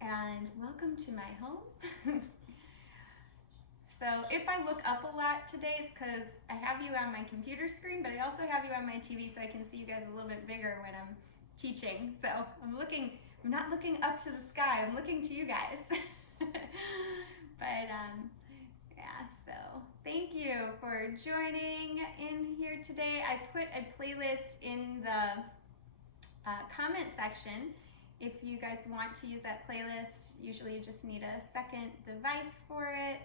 And welcome to my home. So if I look up a lot today, it's because I have you on my computer screen, but I also have you on my TV so I can see you guys a little bit bigger when I'm teaching. So I'm not looking up to the sky, I'm looking to you guys. But yeah, so thank you for joining in here today. I put a playlist in the comment section. If you guys want to use that playlist, usually you just need a second device for it.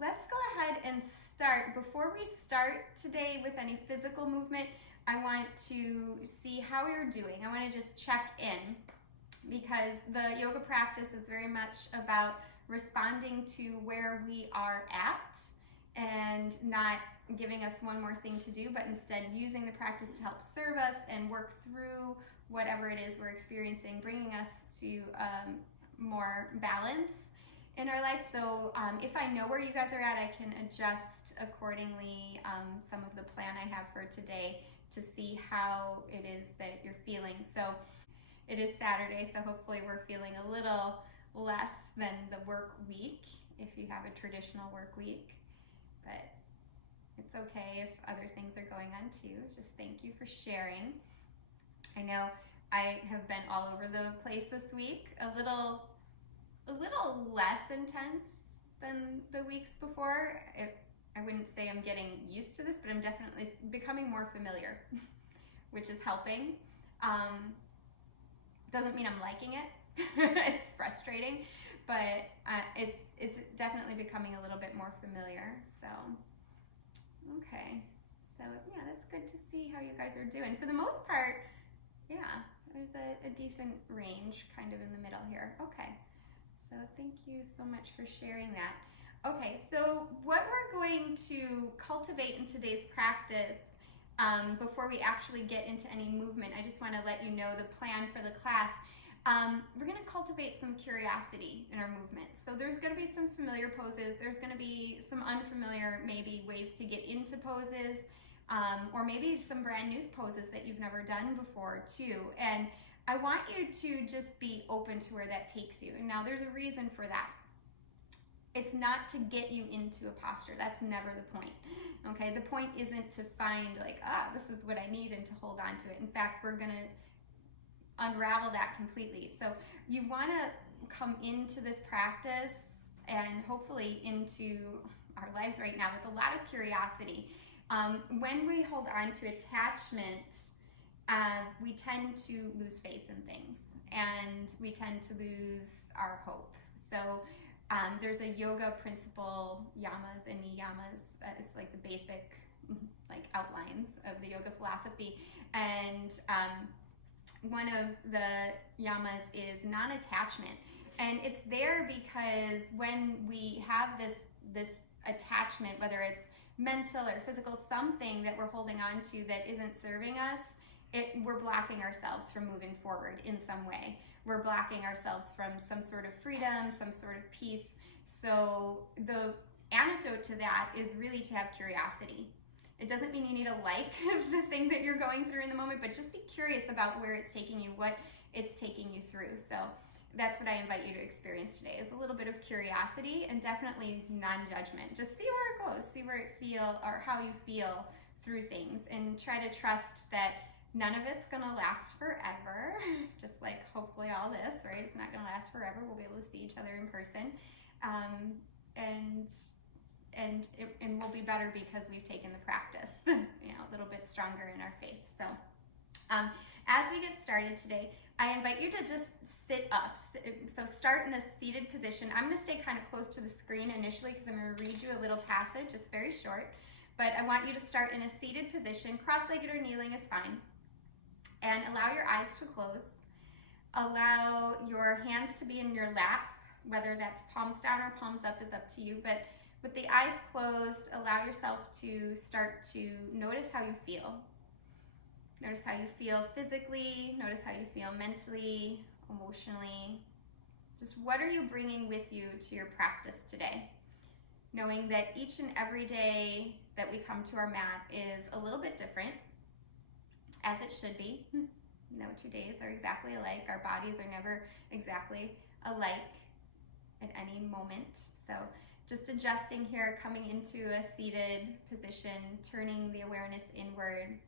Let's go ahead and start. Before we start today with any physical movement, I want to see how you're doing. I want to just check in because the yoga practice is very much about responding to where we are at and not giving us one more thing to do, but instead using the practice to help serve us and work through whatever it is we're experiencing, bringing us to more balance in our life. So if I know where you guys are at, I can adjust accordingly some of the plan I have for today to see how it is that you're feeling. So it is Saturday, so hopefully we're feeling a little less than the work week if you have a traditional work week, but it's okay if other things are going on too. Just thank you for sharing. I know I have been all over the place this week, a little less intense than the weeks before. I wouldn't say I'm getting used to this, but I'm definitely becoming more familiar, which is helping. Doesn't mean I'm liking it. It's frustrating, but it's definitely becoming a little bit more familiar. So, okay. So yeah, that's good to see how you guys are doing. For the most part, yeah, there's a decent range kind of in the middle here. Okay. So thank you so much for sharing that. Okay, so what we're going to cultivate in today's practice, before we actually get into any movement, I just want to let you know the plan for the class. We're going to cultivate some curiosity in our movement. So there's going to be some familiar poses, there's going to be some unfamiliar maybe ways to get into poses, or maybe some brand new poses that you've never done before too. And I want you to just be open to where that takes you. And now there's a reason for that. It's not to get you into a posture. That's never the point. Okay, the point isn't to find like, this is what I need and to hold on to it. In fact, we're gonna unravel that completely. So you wanna come into this practice and hopefully into our lives right now with a lot of curiosity. When we hold on to attachment, we tend to lose faith in things and we tend to lose our hope. So there's a yoga principle, yamas and niyamas, that is like the basic like outlines of the yoga philosophy. And one of the yamas is non-attachment. And it's there because when we have this attachment, whether it's mental or physical, something that we're holding on to that isn't serving us, we're blocking ourselves from moving forward in some way. We're blocking ourselves from some sort of freedom, some sort of peace. So the antidote to that is really to have curiosity. It doesn't mean you need to like the thing that you're going through in the moment, but just be curious about where it's taking you, what it's taking you through. So that's what I invite you to experience today, is a little bit of curiosity and definitely non-judgment. Just see where it goes, see where it feels or how you feel through things, and try to trust that none of it's gonna last forever, just like hopefully all this, right? It's not gonna last forever. We'll be able to see each other in person. And we'll be better because we've taken the practice, a little bit stronger in our faith. So as we get started today, I invite you to just sit up. So start in a seated position. I'm gonna stay kind of close to the screen initially because I'm gonna read you a little passage. It's very short, but I want you to start in a seated position. Cross-legged or kneeling is fine. And allow your eyes to close. Allow your hands to be in your lap, whether that's palms down or palms up is up to you, but with the eyes closed, allow yourself to start to notice how you feel. Notice how you feel physically, notice how you feel mentally, emotionally. Just what are you bringing with you to your practice today? Knowing that each and every day that we come to our mat is a little bit different, as it should be. No 2 days are exactly alike. Our bodies are never exactly alike at any moment. So just adjusting here, coming into a seated position, turning the awareness inward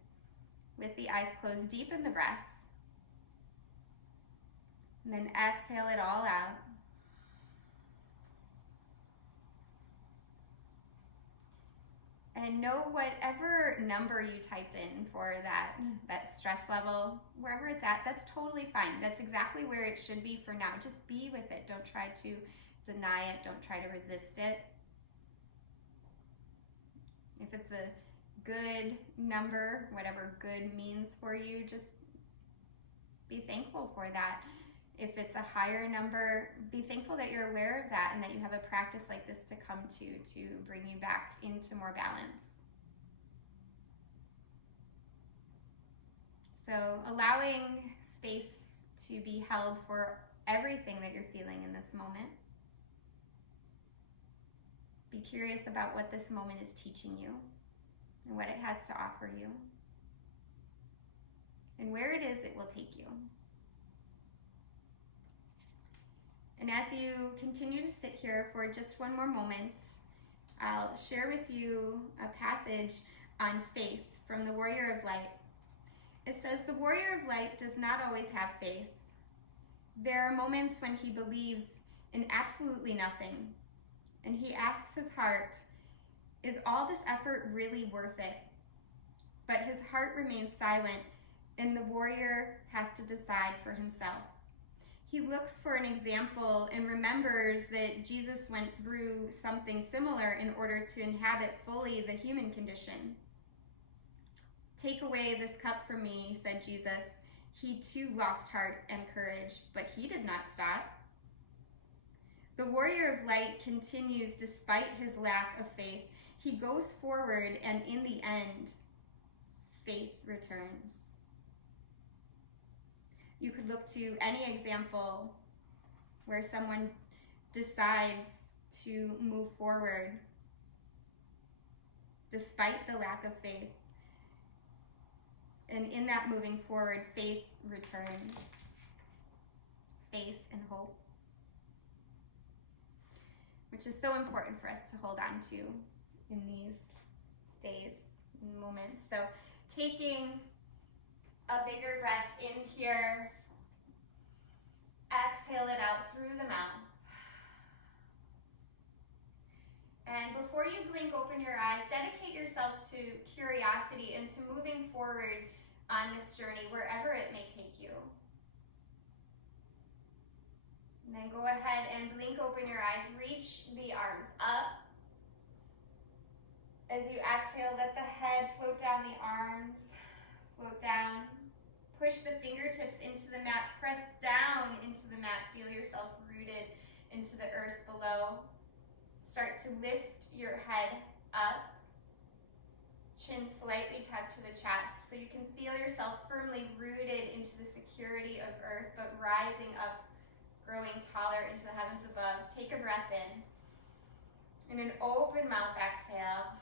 with the eyes closed, deepen the breath. And then exhale it all out. And know whatever number you typed in for that stress level, wherever it's at, that's totally fine. That's exactly where it should be for now. Just be with it. Don't try to deny it. Don't try to resist it. If it's a good number, whatever good means for you, just be thankful for that. If it's a higher number, be thankful that you're aware of that and that you have a practice like this to come to bring you back into more balance. So allowing space to be held for everything that you're feeling in this moment. Be curious about what this moment is teaching you and what it has to offer you. And where it is, it will take you. And as you continue to sit here for just one more moment, I'll share with you a passage on faith from the Warrior of Light. It says, "The warrior of light does not always have faith. There are moments when he believes in absolutely nothing, and he asks his heart, is all this effort really worth it? But his heart remains silent, and the warrior has to decide for himself. He looks for an example and remembers that Jesus went through something similar in order to inhabit fully the human condition. 'Take away this cup from me,' said Jesus. He too lost heart and courage, but he did not stop. The warrior of light continues despite his lack of faith. He goes forward, and in the end, faith returns." You could look to any example where someone decides to move forward despite the lack of faith. And in that moving forward, faith returns. Faith and hope. Which is so important for us to hold on to in these days and moments. So taking a bigger breath in here. Exhale it out through the mouth. And before you blink open your eyes, dedicate yourself to curiosity and to moving forward on this journey, wherever it may take you. And then go ahead and blink open your eyes. Reach the arms up. As you exhale, let the head float down the arms. Float down. Push the fingertips into the mat. Press down into the mat. Feel yourself rooted into the earth below. Start to lift your head up. Chin slightly tucked to the chest so you can feel yourself firmly rooted into the security of earth, but rising up, growing taller into the heavens above. Take a breath in. In an open mouth exhale.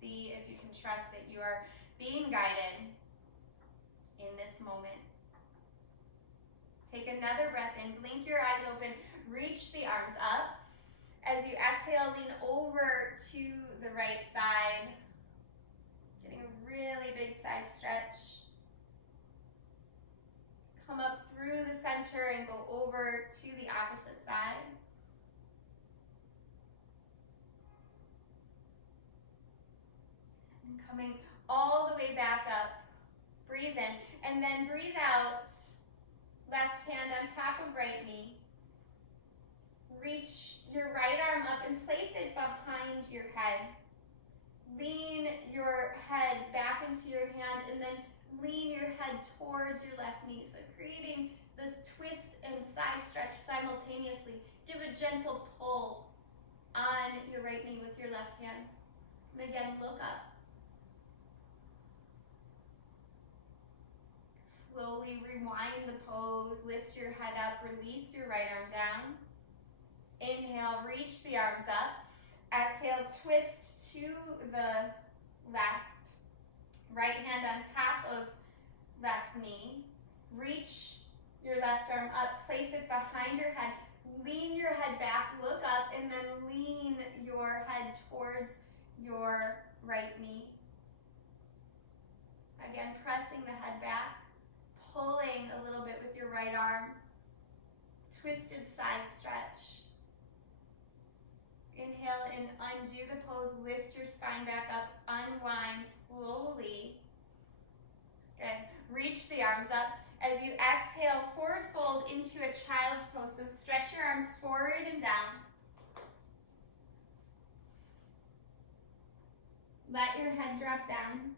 See if you can trust that you are being guided in this moment. Take another breath in, blink your eyes open, reach the arms up. As you exhale, lean over to the right side, getting a really big side stretch. Come up through the center and go over to the opposite side. And coming all the way back up. Breathe in, and then breathe out. Left hand on top of right knee. Reach your right arm up and place it behind your head. Lean your head back into your hand, and then lean your head towards your left knee. So creating this twist and side stretch simultaneously. Give a gentle pull on your right knee with your left hand. And again, look up. Slowly rewind the pose, lift your head up, release your right arm down. Inhale, reach the arms up. Exhale, twist to the left. Right hand on top of left knee. Reach your left arm up, place it behind your head. Lean your head back, look up, and then lean your head towards your right knee. Again, pressing the head back, pulling a little bit with your right arm. Twisted side stretch. Inhale and undo the pose, lift your spine back up, unwind slowly. Good. Reach the arms up. As you exhale, forward fold into a child's pose. So stretch your arms forward and down. Let your head drop down.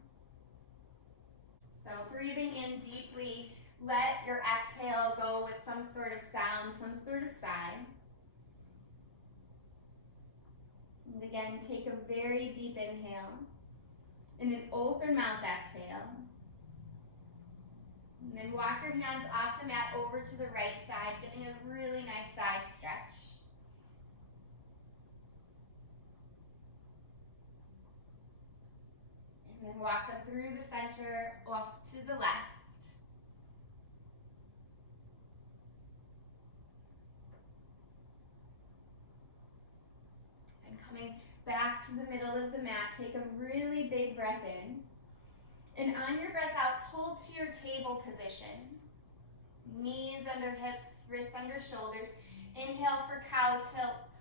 So breathing in deeply, let your exhale go with some sort of sound, some sort of sigh. And again, take a very deep inhale and an open mouth exhale. And then walk your hands off the mat over to the right side, getting a really nice side stretch. And then walk them through the center, off to the left. And coming back to the middle of the mat, take a really big breath in. And on your breath out, pull to your table position. Knees under hips, wrists under shoulders. Inhale for cow tilt.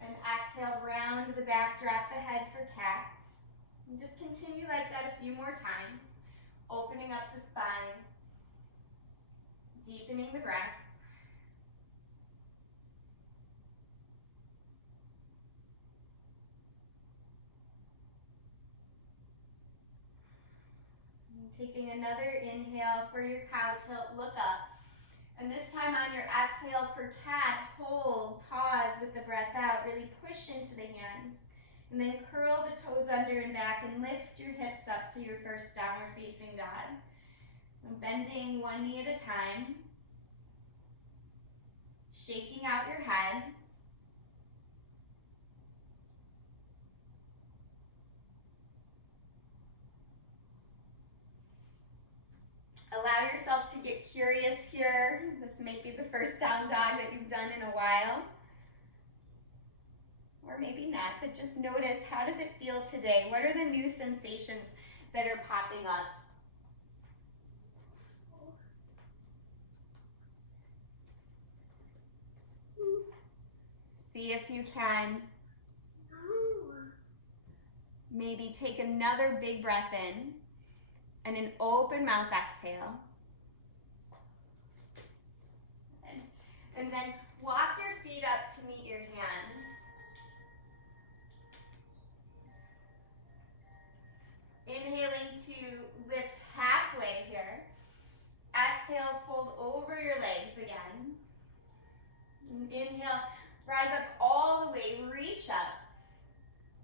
And exhale, round the back, drop the head for cat. And just continue like that a few more times. Opening up the spine. Deepening the breath. Taking another inhale for your cow tilt, look up. And this time on your exhale for cat, hold, pause with the breath out, really push into the hands. And then curl the toes under and back and lift your hips up to your first downward facing dog. And bending one knee at a time. Shaking out your head. Allow yourself to get curious here. This may be the first down dog that you've done in a while. Or maybe not, but just notice, how does it feel today? What are the new sensations that are popping up? See if you can maybe take another big breath in. And an open mouth exhale. And then walk your feet up to meet your hands. Inhaling to lift halfway here. Exhale, fold over your legs again. Inhale, rise up all the way, reach up.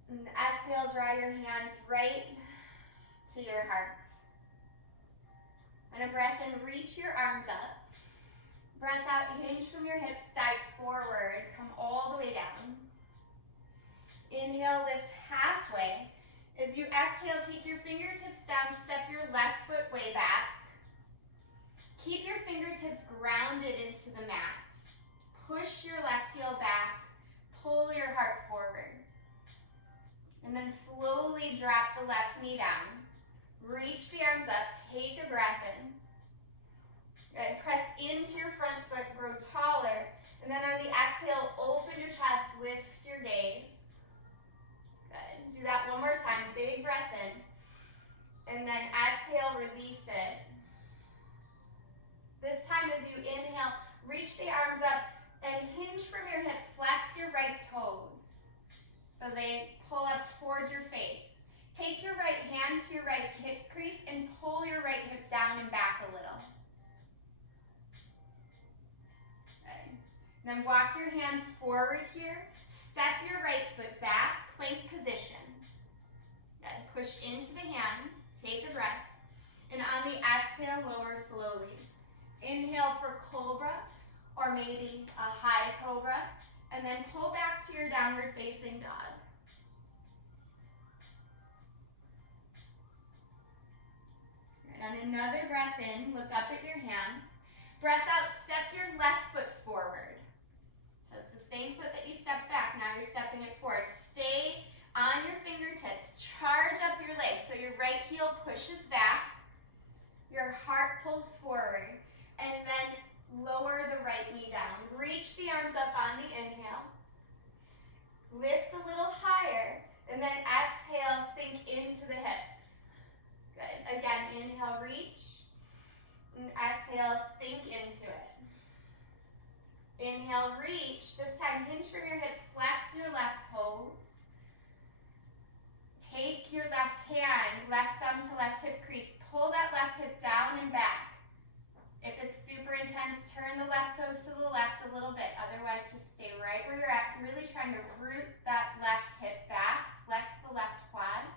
And exhale, draw your hands right to your heart. And a breath in, reach your arms up. Breath out, hinge from your hips, dive forward, come all the way down. Inhale, lift halfway. As you exhale, take your fingertips down, step your left foot way back. Keep your fingertips grounded into the mat. Push your left heel back, pull your heart forward. And then slowly drop the left knee down. Reach the arms up, take a breath in. Good. Press into your front foot, grow taller. And then on the exhale, open your chest, lift your gaze. Good. Do that one more time, big breath in. And then exhale, release it. This time as you inhale, reach the arms up and hinge from your hips, flex your right toes. So they pull up towards your face. Take your right hand to your right hip crease and pull your right hip down and back a little. Okay. Then walk your hands forward here. Step your right foot back, plank position. Good. Push into the hands, take a breath. And on the exhale, lower slowly. Inhale for cobra or maybe a high cobra. And then pull back to your downward facing dog. On another breath in, look up at your hands. Breath out, step your left foot forward. So it's the same foot that you stepped back, now you're stepping it forward. Stay on your fingertips, charge up your legs. So your right heel pushes back, your heart pulls forward, and then lower the right knee down. Reach the arms up on the inhale. Lift a little higher, and then exhale, sink into the hips. Good. Again, inhale, reach, and exhale, sink into it. Inhale, reach. This time, hinge from your hips, flex your left toes. Take your left hand, left thumb to left hip crease. Pull that left hip down and back. If it's super intense, turn the left toes to the left a little bit. Otherwise, just stay right where you're at. Really trying to root that left hip back. Flex the left quad.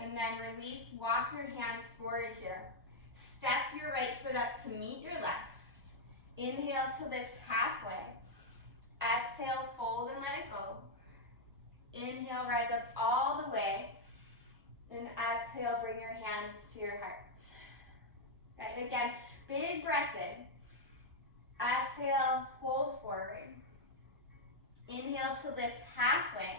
And then release, walk your hands forward here. Step your right foot up to meet your left. Inhale to lift halfway. Exhale, fold and let it go. Inhale, rise up all the way. And exhale, bring your hands to your heart. Okay, again, big breath in. Exhale, fold forward. Inhale to lift halfway.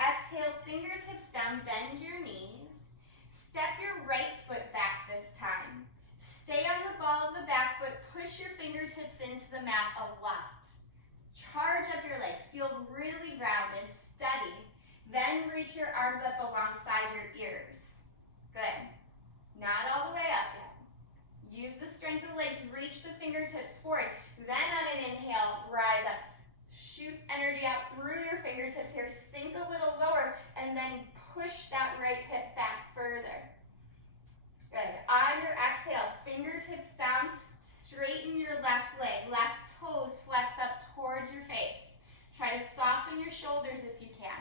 Exhale, fingertips down, bend your knees. Step your right foot back this time. Stay on the ball of the back foot. Push your fingertips into the mat a lot. Charge up your legs. Feel really rounded, steady. Then reach your arms up alongside your ears. Good. Not all the way up yet. Use the strength of the legs. Reach the fingertips forward. Then on an inhale, rise up. Shoot energy out through your fingertips here. Sink a little lower and then push that right hip back further. Good. On your exhale, fingertips down, straighten your left leg. Left toes flex up towards your face. Try to soften your shoulders if you can.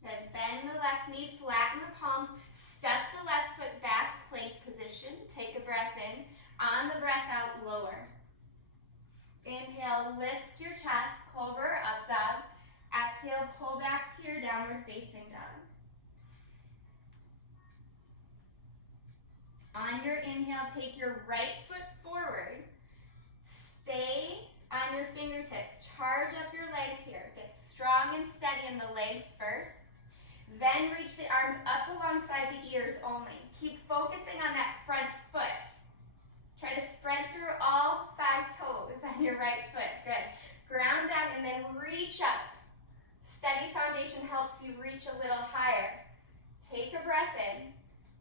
Good. Bend the left knee, flatten the palms, step the left foot back, plank position. Take a breath in. On the breath out, lower. Inhale, lift your chest, cobra, up dog. Exhale, pull back to your downward facing dog. On your inhale, take your right foot forward. Stay on your fingertips. Charge up your legs here. Get strong and steady in the legs first. Then reach the arms up alongside the ears only. Keep focusing on that front foot. Try to sprint through all 5 toes on your right foot. Good. Ground down and then reach up. Steady foundation helps you reach a little higher. Take a breath in.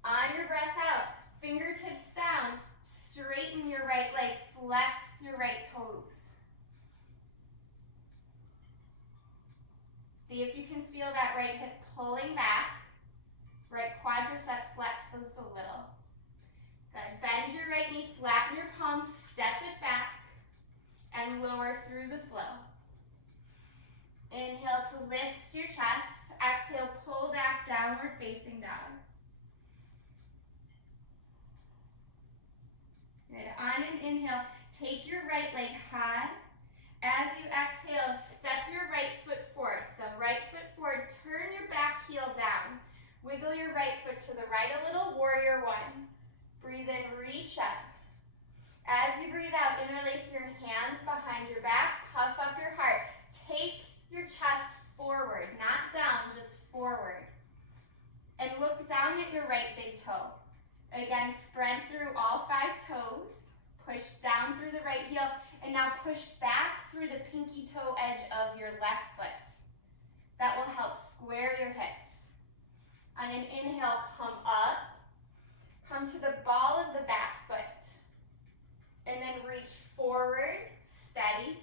On your breath out, fingertips down, straighten your right leg, flex your right toes. See if you can feel that right hip pulling back. Right quadricep flexes a little. Good. Bend your right knee, flatten your palms, step it back, and lower through the flow. Inhale to lift your chest. Exhale, pull back, downward facing dog. Good. On an inhale, take your right leg high. As you exhale, step your right foot forward. So right foot forward, turn your back heel down. Wiggle your right foot to the right a little, warrior one. Breathe in, reach up. As you breathe out, interlace your hands behind your back, puff up your heart. Take your chest forward, not down, just forward. And look down at your right big toe. Again, spread through all 5 toes. Push down through the right heel, and now push back through the pinky toe edge of your left foot. That will help square your hips. On an inhale, come up. Come to the ball of the back foot. And then reach forward, steady.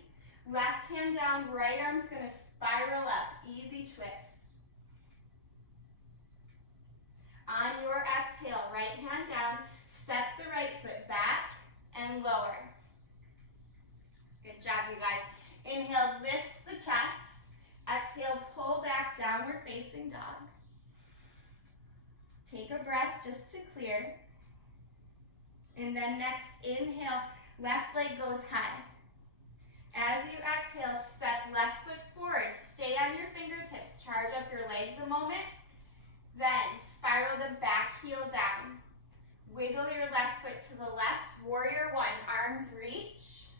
Left hand down, right arm's gonna spiral up. Easy twist. On your exhale, right hand down, step the right foot back and lower. Good job, you guys. Inhale, lift the chest. Exhale, pull back, downward facing dog. Take a breath just to clear. And then next, inhale, left leg goes high. As you exhale, step left foot forward. Stay on your fingertips. Charge up your legs a moment. Then spiral the back heel down. Wiggle your left foot to the left. Warrior one, arms reach.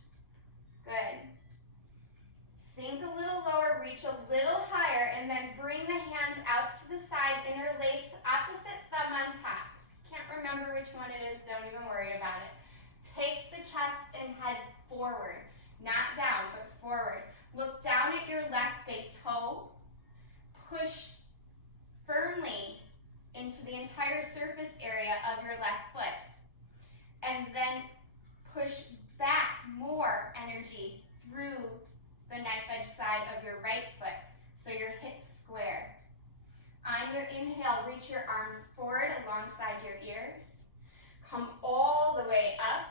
Good. Sink a little lower, reach a little higher, and then bring the hands out to the side, interlace opposite thumb on top. Can't remember which one it is, don't even worry about it. Take the chest and head forward. Not down, but forward. Look down at your left big toe. Push firmly into the entire surface area of your left foot. And then push back more energy through the knife edge side of your right foot, so your hips square. On your inhale, reach your arms forward alongside your ears. Come all the way up.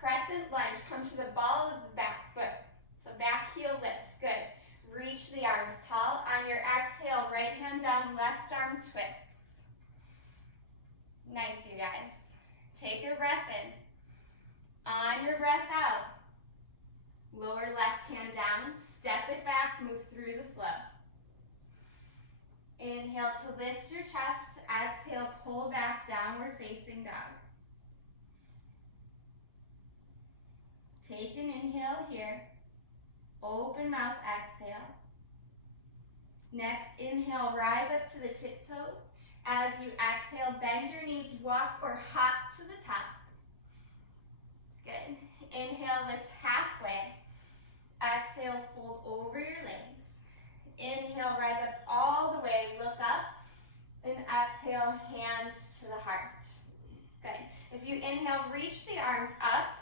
Crescent lunge, come to the ball of the back foot. So back heel lifts, good. Reach the arms tall. On your exhale, right hand down, left arm twists. Nice, you guys. Take your breath in. On your breath out, lower left hand down, step it back, move through the flow. Inhale to lift your chest, exhale, pull back, downward facing dog. Take an inhale here, open mouth, exhale. Next, inhale, rise up to the tiptoes. As you exhale, bend your knees, walk or hop to the top. Good. Inhale, lift halfway. Exhale, fold over your legs. Inhale, rise up all the way, look up. And exhale, hands to the heart. Good. As you inhale, reach the arms up.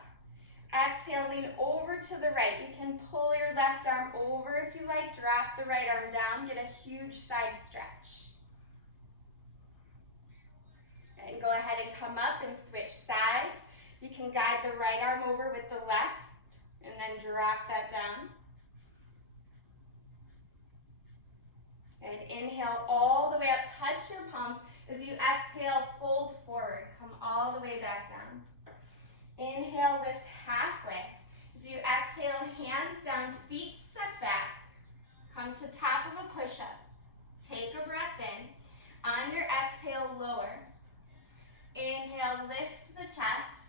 Exhale, lean over to the right. You can pull your left arm over if you like. Drop the right arm down. Get a huge side stretch. And go ahead and come up and switch sides. You can guide the right arm over with the left and then drop that down. And inhale all the way up. Touch your palms. As you exhale, fold forward. Come all the way back down. Inhale, lift halfway. As you exhale, hands down, feet step back. Come to top of a push-up. Take a breath in. On your exhale, lower. Inhale, lift the chest.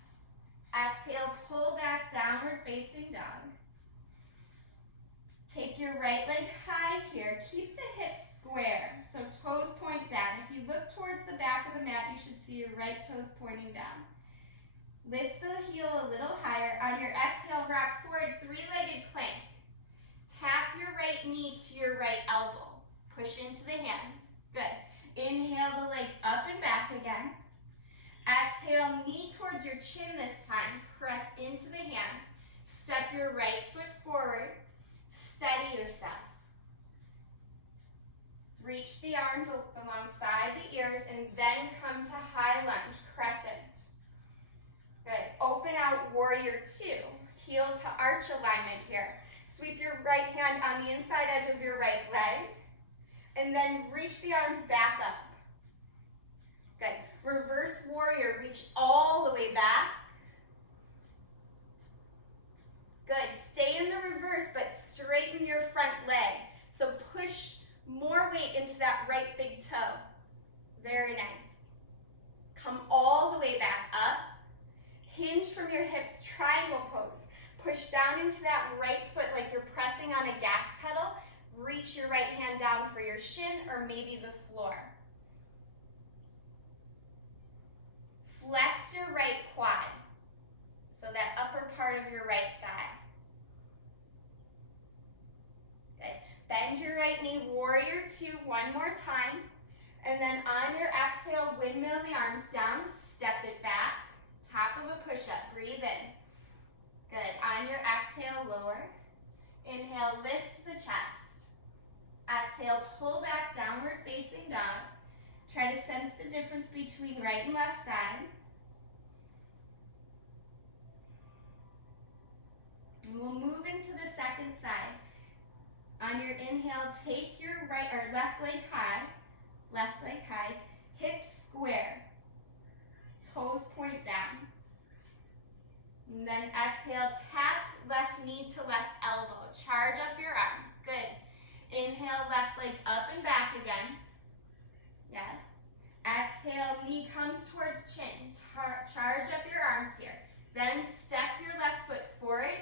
Exhale, pull back, downward facing dog. Take your right leg high here. Keep the hips square, so toes point down. If you look towards the back of the mat, you should see your right toes pointing down. Lift the heel a little higher. On your exhale, rock forward, three-legged plank. Tap your right knee to your right elbow. Push into the hands. Good. Inhale the leg up and back again. Exhale, knee towards your chin this time. Press into the hands. Step your right foot forward. Steady yourself. Reach the arms alongside the ears and then come to high lunge, crescent. Good. Open out warrior two. Heel to arch alignment here. Sweep your right hand on the inside edge of your right leg. And then reach the arms back up. Good. Reverse warrior. Reach all the way back. Good. Stay in the reverse, but straighten your front leg. So push more weight into that right big toe. Very nice. Come all the way back up. Hinge from your hips, triangle pose. Push down into that right foot like you're pressing on a gas pedal. Reach your right hand down for your shin or maybe the floor. Flex your right quad, so that upper part of your right thigh. Good. Bend your right knee, warrior two, one more time. And then on your exhale, windmill the arms down, step it back. Top of a push-up, breathe in. Good. On your exhale, lower. Inhale, lift the chest. Exhale, pull back, downward facing dog. Try to sense the difference between right and left side. And we'll move into the second side. On your inhale, take your right or left leg high, hips square, toes point down. And then exhale, tap left knee to left elbow. Charge up your arms, good. Inhale, left leg up and back again. Yes. Exhale, knee comes towards chin. Charge up your arms here. Then step your left foot forward.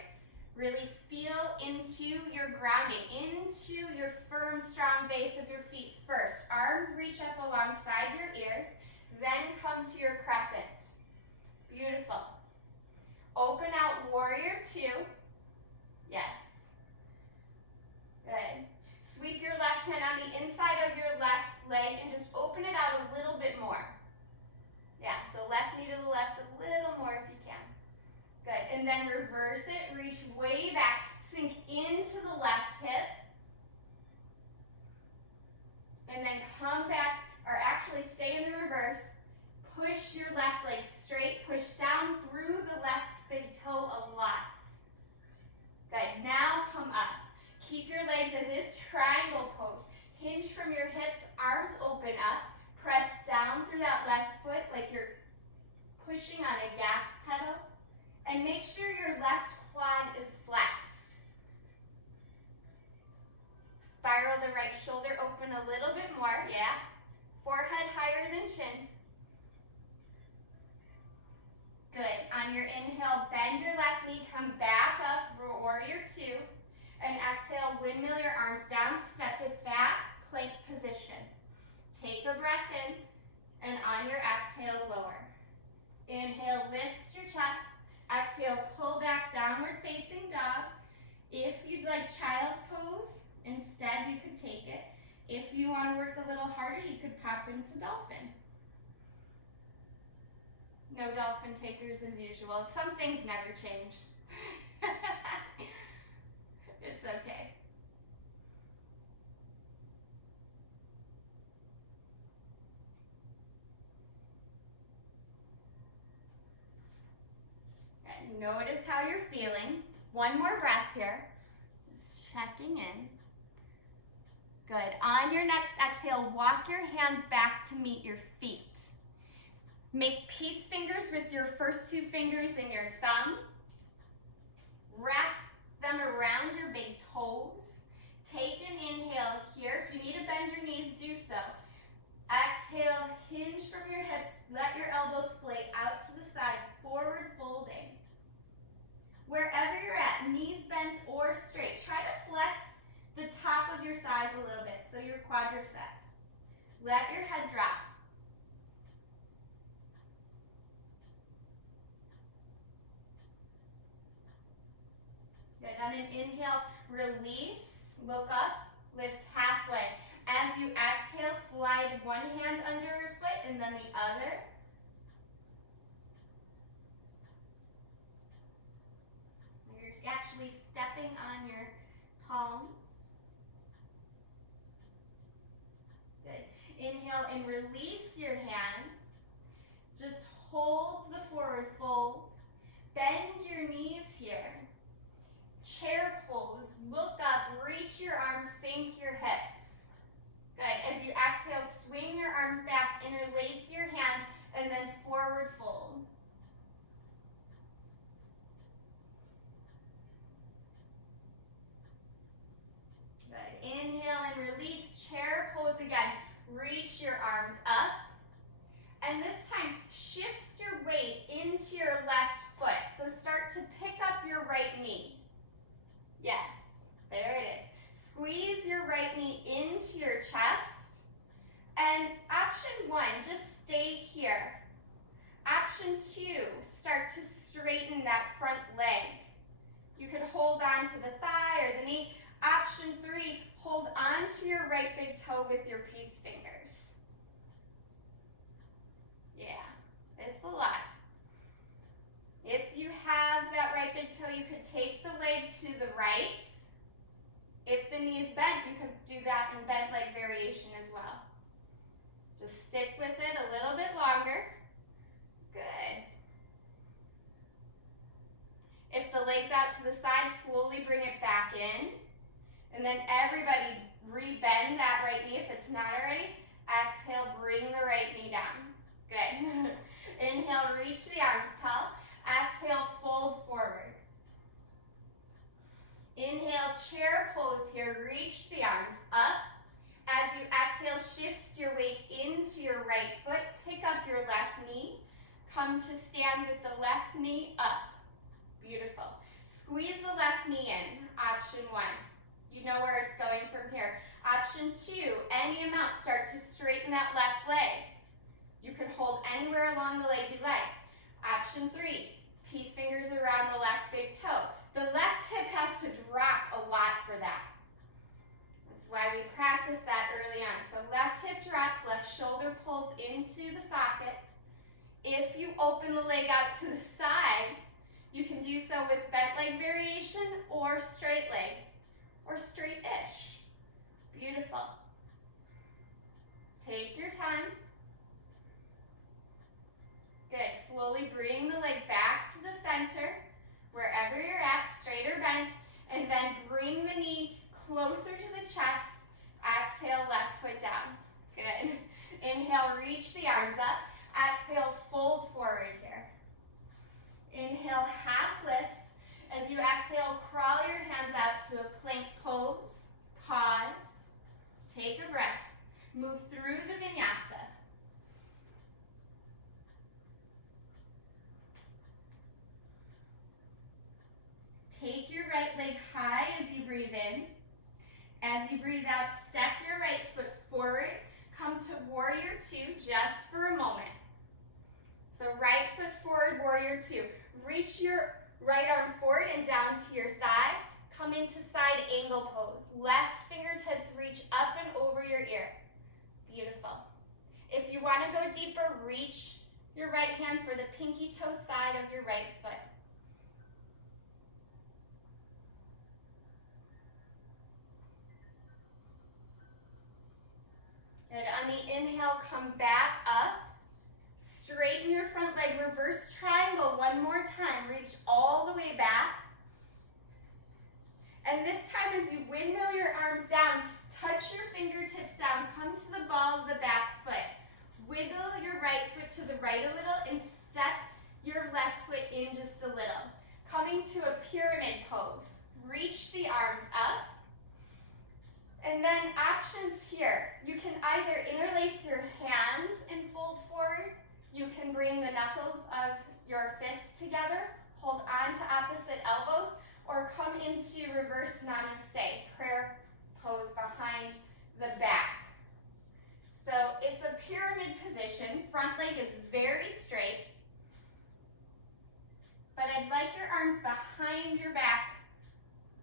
Really feel into your grounding, into your firm, strong base of your feet first. Arms reach up alongside your ears, then come to your crescent. Beautiful. Open out, warrior two. Yes. Good. Sweep your left hand on the inside of your left leg and just open it out a little bit more. Yeah, so left knee to the left a little more if you can. Good, and then reverse it, reach way back, sink into the left hip. And then come back, or actually stay in the reverse. Push your left leg straight, push down through the left big toe a lot. Good, now come up. Keep your legs as is, triangle pose. Hinge from your hips, arms open up. Press down through that left foot like you're pushing on a gas pedal. And make sure your left quad is flexed. Spiral the right shoulder open a little bit more, yeah. Forehead higher than chin. Good, on your inhale, bend your left knee, come back up, warrior two. And exhale, windmill your arms down, step it back, plank position. Take a breath in, and on your exhale, lower. Inhale, lift your chest. Exhale, pull back, downward facing dog. If you'd like child's pose, instead you could take it. If you want to work a little harder, you could pop into dolphin. No dolphin takers as usual. Some things never change. It's okay. And notice how you're feeling. One more breath here. Just checking in. Good. On your next exhale, walk your hands back to meet your feet. Make peace fingers with your first two fingers and your thumb. Wrap them around your big toes. Take an inhale here. If you need to bend your knees, do so. Exhale, hinge from your hips. Let your elbows splay out to the side, forward folding. Wherever you're at, knees bent or straight, try to flex the top of your thighs a little bit, so your quadriceps. Let your head drop. Good. On an inhale, release, look up, lift halfway. As you exhale, slide one hand under your foot and then the other. You're actually stepping on your palms. Good. Inhale and release your hands. Just hold the forward fold. Bend your knees here. Chair pose, look up, reach your arms, sink your hips. Good. As you exhale, swing your arms back, interlace your hands, and then forward fold. Good. Inhale and release, chair pose again. Reach your arms up. And this time, shift your weight into your left foot. So start to pick up your right knee. Yes, there it is. Squeeze your right knee into your chest. And option one, just stay here. Option two, start to straighten that front leg. You could hold on to the thigh or the knee. Option three, hold on to your right big toe with your peace fingers. Yeah, it's a lot. If you have that right big toe, you could take the leg to the right. If the knee is bent, you could do that in bent leg variation as well. Just stick with it a little bit longer. Good. If the leg's out to the side, slowly bring it back in. And then everybody re-bend that right knee if it's not already. Exhale, bring the right knee down. Good. Inhale, reach the arms tall. Exhale, fold forward. Inhale, chair pose here. Reach the arms up. As you exhale, shift your weight into your right foot. Come to stand with the left knee up. Beautiful. Squeeze the left knee in, option 1. You know where it's going from here. Option 2, any amount, start to straighten that left leg. You can hold anywhere along the leg you like. Option 3, peace fingers around the left big toe. The left hip has to drop a lot for that. That's why we practice that early on. So left hip drops, left shoulder pulls into the socket. If you open the leg out to the side, you can do so with bent leg variation or straight leg, or straight-ish. Beautiful. Take your time. Good. Slowly bring the leg back to the center, wherever you're at, straight or bent, and then bring the knee closer to the chest. Exhale, left foot down. Good. Inhale, reach the arms up. Exhale, fold forward here. Inhale, half lift. As you exhale, crawl your hands out to a plank pose. Pause. Take a breath. Move through the vinyasa. Take your right leg high as you breathe in. As you breathe out, step your right foot forward. Come to warrior 2 just for a moment. So right foot forward, warrior 2. Reach your right arm forward and down to your thigh. Come into side angle pose. Left fingertips reach up and over your ear. Beautiful. If you want to go deeper, reach your right hand for the pinky toe side of your right foot. Good. On the inhale, come back up. Straighten your front leg, reverse triangle one more time. Reach all the way back. And this time as you windmill your arms down, touch your fingertips down, come to the ball of the back foot. Wiggle your right foot to the right a little and step your left foot in just a little. Coming to a pyramid pose. Reach the arms up. And then options here. You can either interlace your hands and fold forward. You can bring the knuckles of your fists together, hold on to opposite elbows, or come into reverse namaste, prayer pose behind the back. So it's a pyramid position. Front leg is very straight, but I'd like your arms behind your back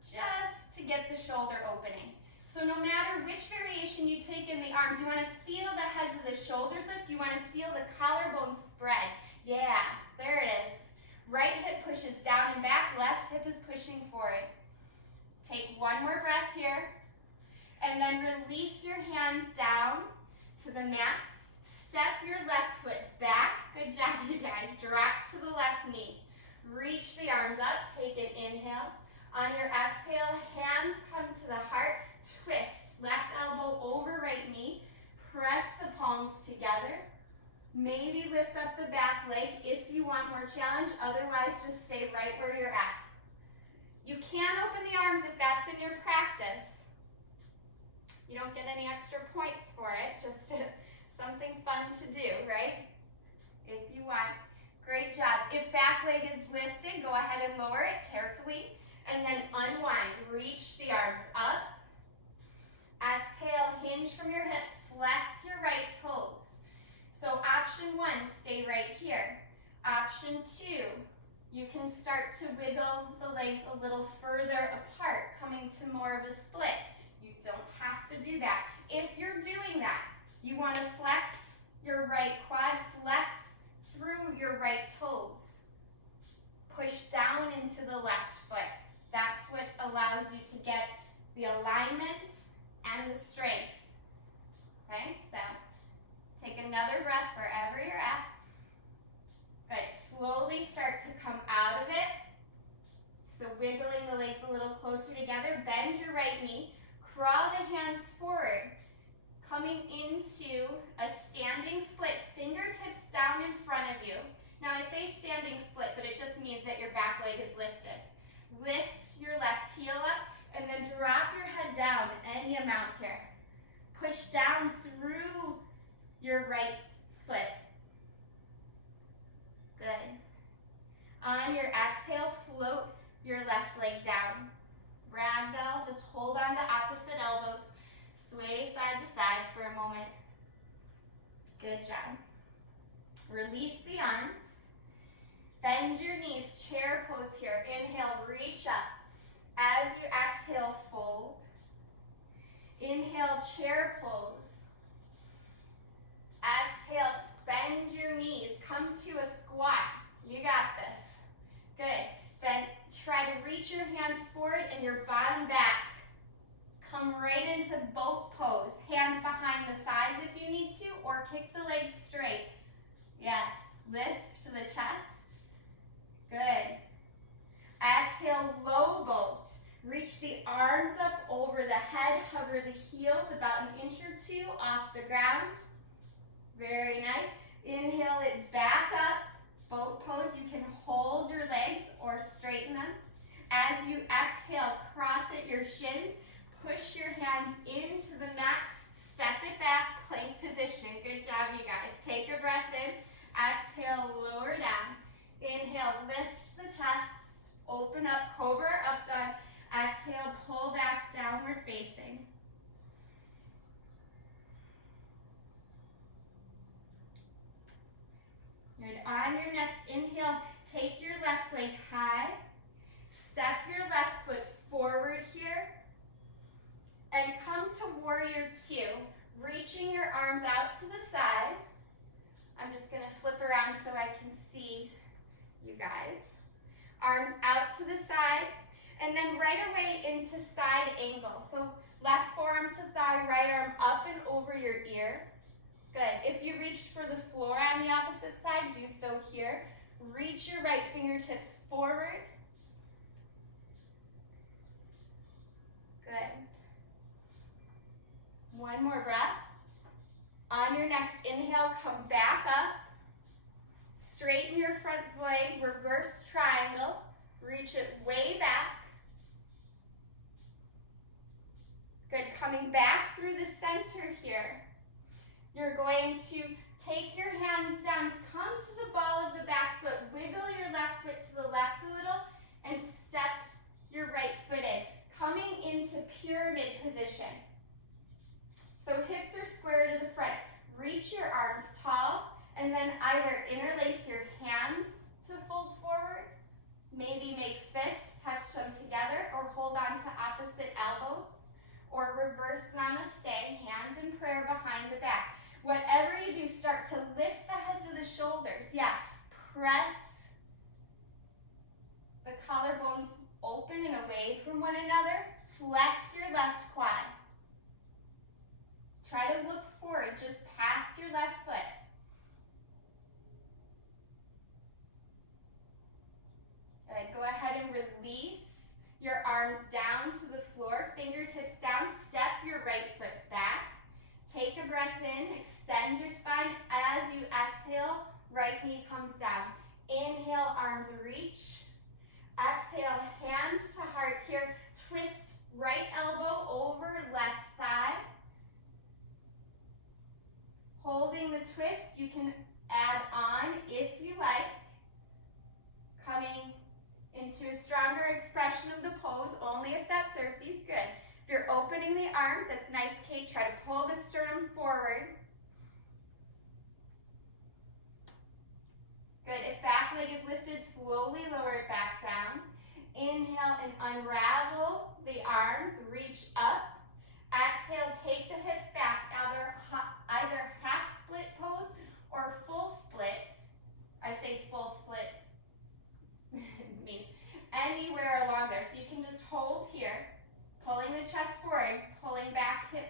just to get the shoulder opening. So no matter which variation you take in the arms, you want to feel the heads of the shoulders lift. You want to feel the collarbone spread. Yeah, there it is. Right hip pushes down and back. Left hip is pushing forward. Take one more breath here. And then release your hands down to the mat. Step your left foot back. Good job, you guys. Drop to the left knee. Reach the arms up. Take an inhale. On your exhale, hands come to the heart. Twist, left elbow over right knee. Press the palms together. Maybe lift up the back leg if you want more challenge. Otherwise, just stay right where you're at. You can open the arms if that's in your practice. You don't get any extra points for it, just something fun to do, right? If you want. Great job. If back leg is lifted, go ahead and lower it carefully. And then unwind. Reach the arms up. Exhale, hinge from your hips, flex your right toes. So option 1, stay right here. Option 2, you can start to wiggle the legs a little further apart, coming to more of a split. You don't have to do that. If you're doing that, you want to flex your right quad, flex through your right toes. Push down into the left foot. That's what allows you to get the alignment and the strength. Okay, so take another breath wherever you're at. Good, slowly start to come out of it. So wiggling the legs a little closer together. Bend your right knee. Crawl the hands forward. Coming into a standing split. Fingertips down in front of you. Now I say standing split, but it just means that your back leg is lifted. Lift your left heel up. And then drop your head down any amount here. Push down through your right foot. leg down. Ragdoll, just hold on to opposite elbows. Sway side to side for a moment. Good job. Release the arms. Bend your knees, chair pose here. Inhale, reach up. As you exhale, fold. Inhale, chair pose. Exhale, bend your knees. Come to a squat. You got this. Good. Then try to reach your hands forward and your bottom back. Come right into boat pose. Hands behind the thighs if you need to, or kick the legs straight. Yes. Lift to the chest. Good. Exhale, low boat. Reach the arms up over the head. Hover the heels about an inch or two off the ground. Very nice. Inhale it back up. Boat pose. You can hold your legs or straighten them. As you exhale, cross at your shins. Push your hands into the mat. Step it back. Plank position. Good job, you guys. Take a breath in. Exhale, lower down. Inhale, lift the chest. Open up, cobra, up dog. Exhale, pull back, downward facing. Good. On your next inhale, take your left leg high. Step your left foot forward here. And come to warrior two. Reaching your arms out to the side. I'm just going to flip around so I can see you guys. Arms out to the side. And then right away into side angle. So left forearm to thigh, right arm up and over your ear. Good. If you reached for the floor on the opposite side, do so here. Reach your right fingertips forward. Good. One more breath. On your next inhale, come back up. Straighten your front leg, reverse triangle. Reach it way back. Good. Coming back through the center here. You're going to take your hands down, come to the ball of the back foot, wiggle your left foot to the left a little, and step your right foot in. Coming into pyramid position. So hips are square to the front. Reach your arms tall, and then either interlace your hands to fold forward, maybe make fists, touch them together, or hold on to opposite elbows, or reverse namaste, hands in prayer behind the back. Whatever you do, start to lift the heads of the shoulders. Yeah, press the collarbones open and away from one another. Flex your left quad. Try to look forward, just past your left foot. Good. Go ahead and release your arms down to the floor, fingertips down. Step your right foot back. Take a breath in, extend your spine. As you exhale, right knee comes down. Inhale, arms reach. Exhale, hands to heart here. Twist right elbow over left thigh. Holding the twist, you can add on if you like. Coming into a stronger expression of the pose, only if that serves you. Good. If you're opening the arms, that's nice, Kate. Try to pull the sternum forward. Good. If back leg is lifted, slowly lower it back down. Inhale and unravel the arms. Reach up. Exhale, take the hips back. Either half split pose or full split. I say full split means anywhere along there. So you can just hold here, pulling the chest forward, pulling back hip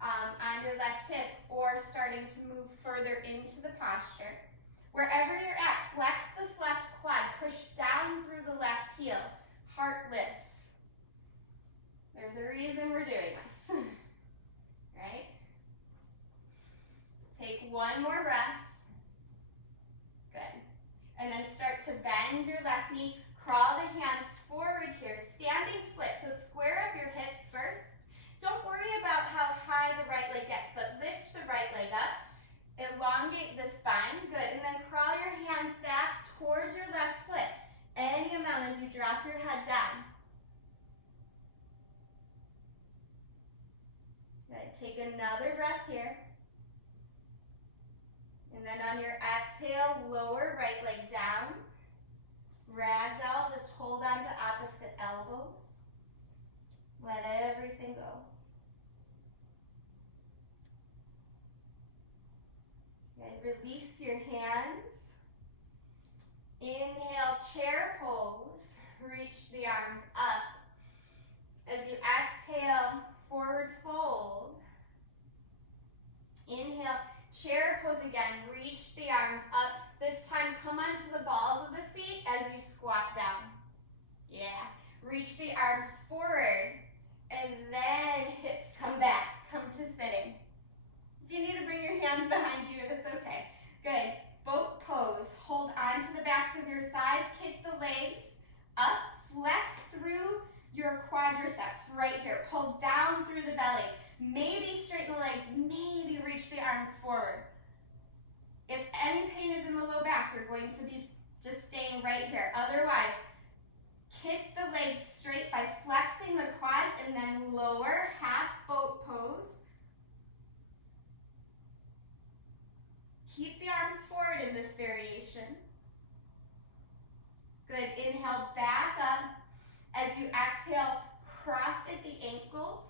on your left hip, or starting to move further into the posture. Wherever you're at, flex this left quad, push down through the left heel, heart lifts. There's a reason we're doing this, right? Take one more breath. Good. And then start to bend your left knee, crawl the hands forward here, standing split. So square up your hips first. Don't worry about how high the right leg gets, but lift the right leg up. Elongate the spine. Good. And then crawl your hands back towards your left foot. Any amount as you drop your head down. Take another breath here. And then on your exhale, lower right leg down. Ragdoll, just hold on to opposite elbows. Let everything go. Good. Release your hands. Inhale, chair pose. Reach the arms up. As you exhale, forward fold. Inhale, chair pose again. Reach the arms up. This time, come onto the balls of the feet as you squat down. Yeah. Reach the arms forward. And then hips come back. Come to sitting. If you need to bring your hands behind you, that's okay. Good. Boat pose. Hold onto the backs of your thighs. Kick the legs up. Flex through your quadriceps right here. Pull down through the belly. Maybe straighten the legs. Maybe reach the arms forward. If any pain is in the low back, you're going to be just staying right here. Otherwise, kick the legs straight by flexing the quads and then lower, half boat pose. Keep the arms forward in this variation. Good. Inhale, back up. As you exhale, cross at the ankles.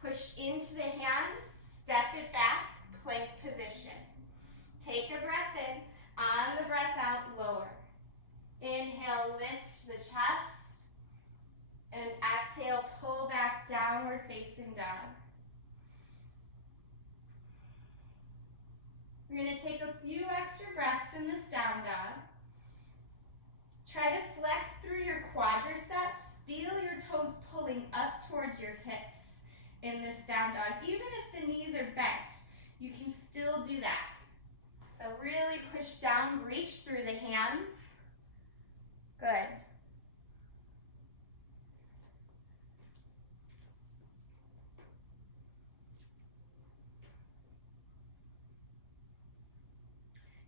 Push into the hands. Step it back. Plank position. Take a breath in. On the breath out, lower. Inhale, lift the chest. And exhale, pull back, downward facing dog. We're going to take a few extra breaths in this down dog. Try to flex through your quadriceps. Feel your toes pulling up towards your hips in this down dog. Even if the knees are bent, you can still do that. So really push down, reach through the hands. Good.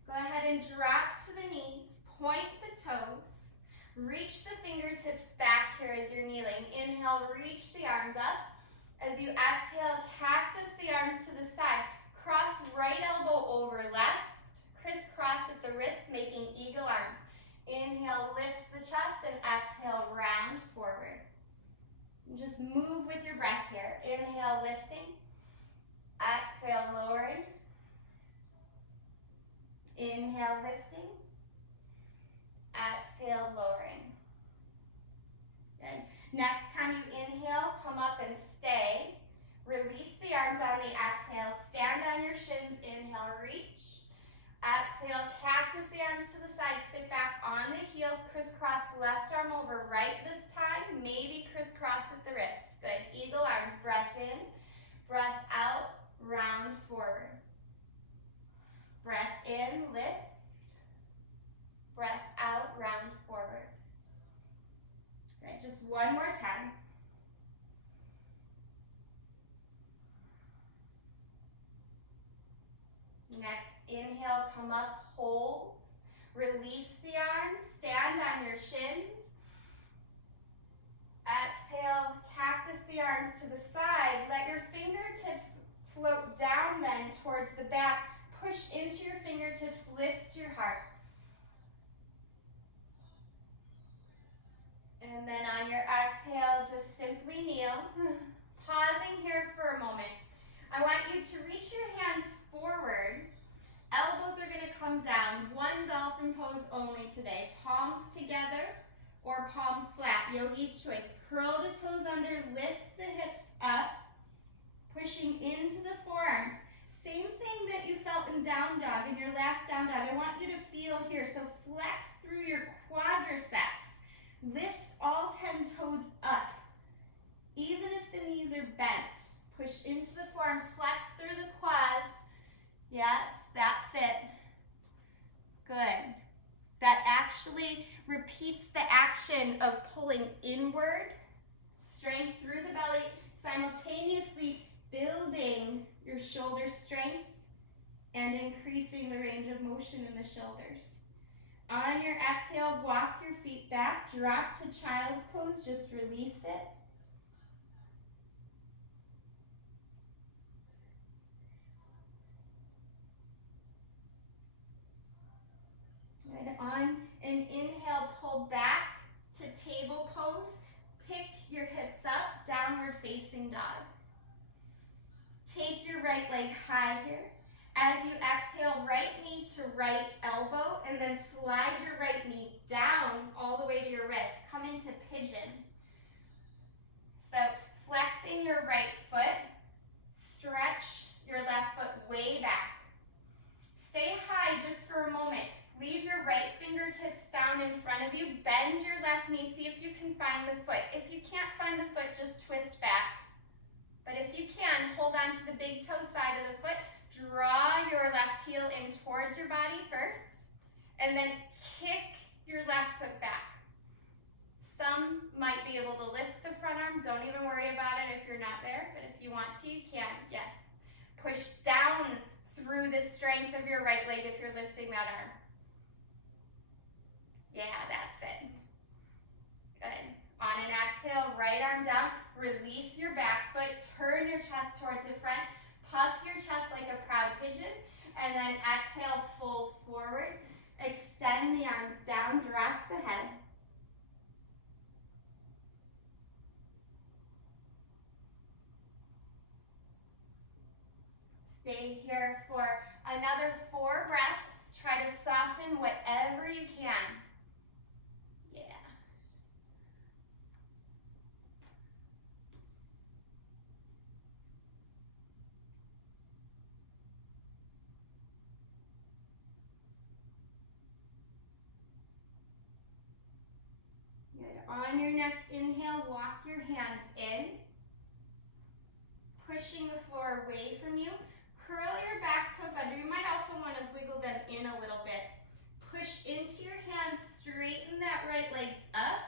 Go ahead and drop to the knees, point the toes, reach the fingertips back here as you're kneeling. Inhale, reach the arms up. As you exhale, cactus the arms to the side. Cross right elbow over left, crisscross at the wrist, making eagle arms. Inhale, lift the chest, and exhale, round forward. And just move with your breath here. Inhale, lifting. Exhale, lowering. Inhale, lifting. Exhale, lowering. Good. Next time you inhale, come up and stay. Release the arms on the exhale. Stand on your shins. Inhale, reach. Exhale, cactus the arms to the side. Sit back on the heels. Crisscross left arm over right this time. Maybe crisscross at the wrist. Good. Eagle arms. Breath in. Breath out. Round forward. Breath in, lift. Breath out, round forward. Good, just one more time. Next, inhale, come up, hold. Release the arms, stand on your shins. Exhale, cactus the arms to the side. Let your fingertips float down then towards the back. Push into your fingertips, lift your heart. And then on your exhale, just simply kneel. Pausing here for a moment. I want you to reach your hands forward. Elbows are going to come down. One dolphin pose only today. Palms together or palms flat. Yogi's choice. Curl the toes under, lift the hips up. Pushing into the forearms. Same thing that you felt in down dog, in your last down dog. I want you to feel here. So flex through your quadriceps. Lift all 10 toes up. Even if the knees are bent. Push into the forearms. Flex through the quads. Yes, that's it. Good. That actually repeats the action of pulling inward. Strength through the belly. Simultaneously building your shoulder strength and increasing the range of motion in the shoulders. On your exhale, walk your feet back, drop to child's pose, just release it. And on an inhale, pull back to table pose. Pick your hips up, downward facing dog. Take your right leg high here. As you exhale, right knee to right elbow, and then slide your right knee down all the way to your wrist. Come into pigeon. So flexing your right foot, stretch your left foot way back. Stay high just for a moment. Leave your right fingertips down in front of you. Bend your left knee. See if you can find the foot. If you can't find the foot, just twist back. But if you can, hold on to the big toe side of the foot. Draw your left heel in towards your body first, and then kick your left foot back. Some might be able to lift the front arm. Don't even worry about it if you're not there, but if you want to, you can. Yes. Push down through the strength of your right leg if you're lifting that arm. Yeah, that's it. Good. On an exhale, right arm down. Release your back foot. Turn your chest towards the front. Puff your chest like a proud pigeon. And then exhale, fold forward. Extend the arms down. Drop the head. Stay here for another 4 breaths. Try to soften whatever you can. Yeah. Good. On your next inhale, walk your hands in, pushing the floor away from you. Curl your back toes under. You might also want to wiggle them in a little bit. Push into your hands, straighten that right leg up,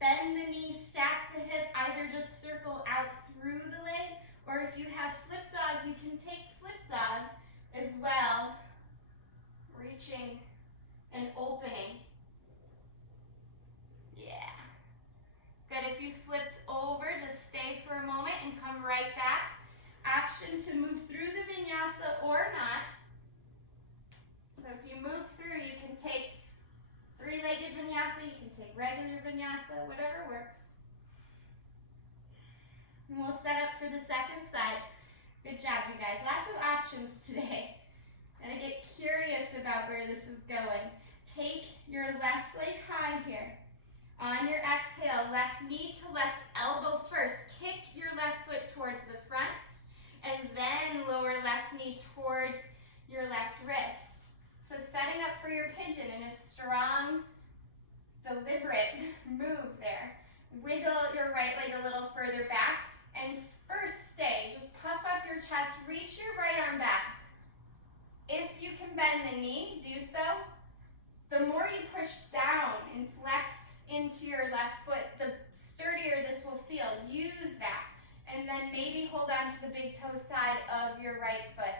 bend the knee, stack the hip, either just circle out through the leg, or if you have flip dog, you can take flip dog as well, reaching and opening. Yeah. Good. If you flipped over, just stay for a moment and come right back. Option to move through the vinyasa or not. So if you move through, you can take 3-legged vinyasa, you can take regular vinyasa, whatever works. And we'll set up for the second side. Good job, you guys. Lots of options today. Gotta get curious about where this is going. Take your left leg high here. On your exhale, left knee to left elbow first. Kick your left foot towards the front, and then lower left knee towards your left wrist. So setting up for your pigeon in a strong, deliberate move there. Wiggle your right leg a little further back, and first stay. Just puff up your chest, reach your right arm back. If you can bend the knee, do so. The more you push down and flex into your left foot, the sturdier this will feel. Use that. And then maybe hold on to the big toe side of your right foot.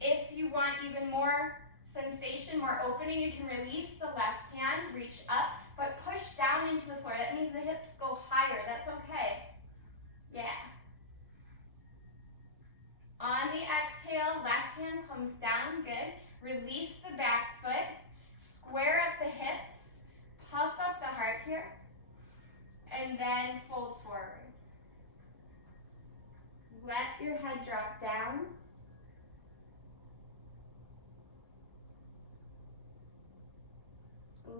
If you want even more sensation, more opening, you can release the left hand, reach up, but push down into the floor. That means the hips go higher. That's okay. Yeah. On the exhale, left hand comes down. Good. Release the back foot. Square up the hips. Puff up the heart here. And then fold forward. Let your head drop down.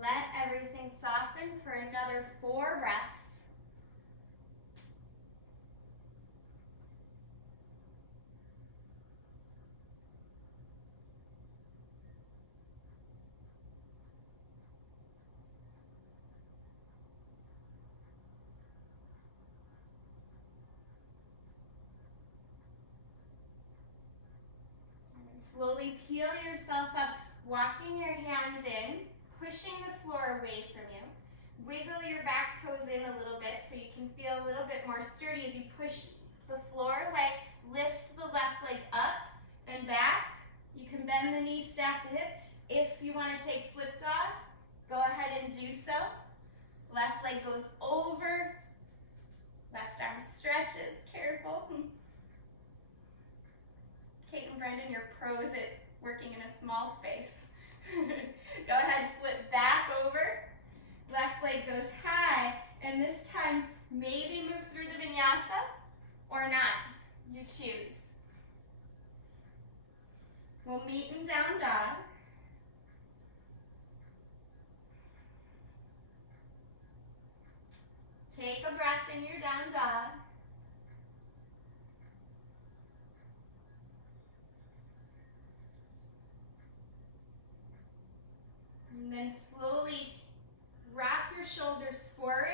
Let everything soften for another 4 breaths. Slowly peel yourself up, walking your hands in, pushing the floor away from you. Wiggle your back toes in a little bit so you can feel a little bit more sturdy as you push the floor away. Lift the left leg up and back. You can bend the knee, stack the hip. If you want to take flip dog, go ahead and do so. Left leg goes over. Left arm stretches, careful. Kate and Brendan, you're pros at working in a small space. Go ahead, flip back over. Left leg goes high, and this time maybe move through the vinyasa or not. You choose. We'll meet in down dog. Take a breath in your down dog. And then slowly wrap your shoulders forward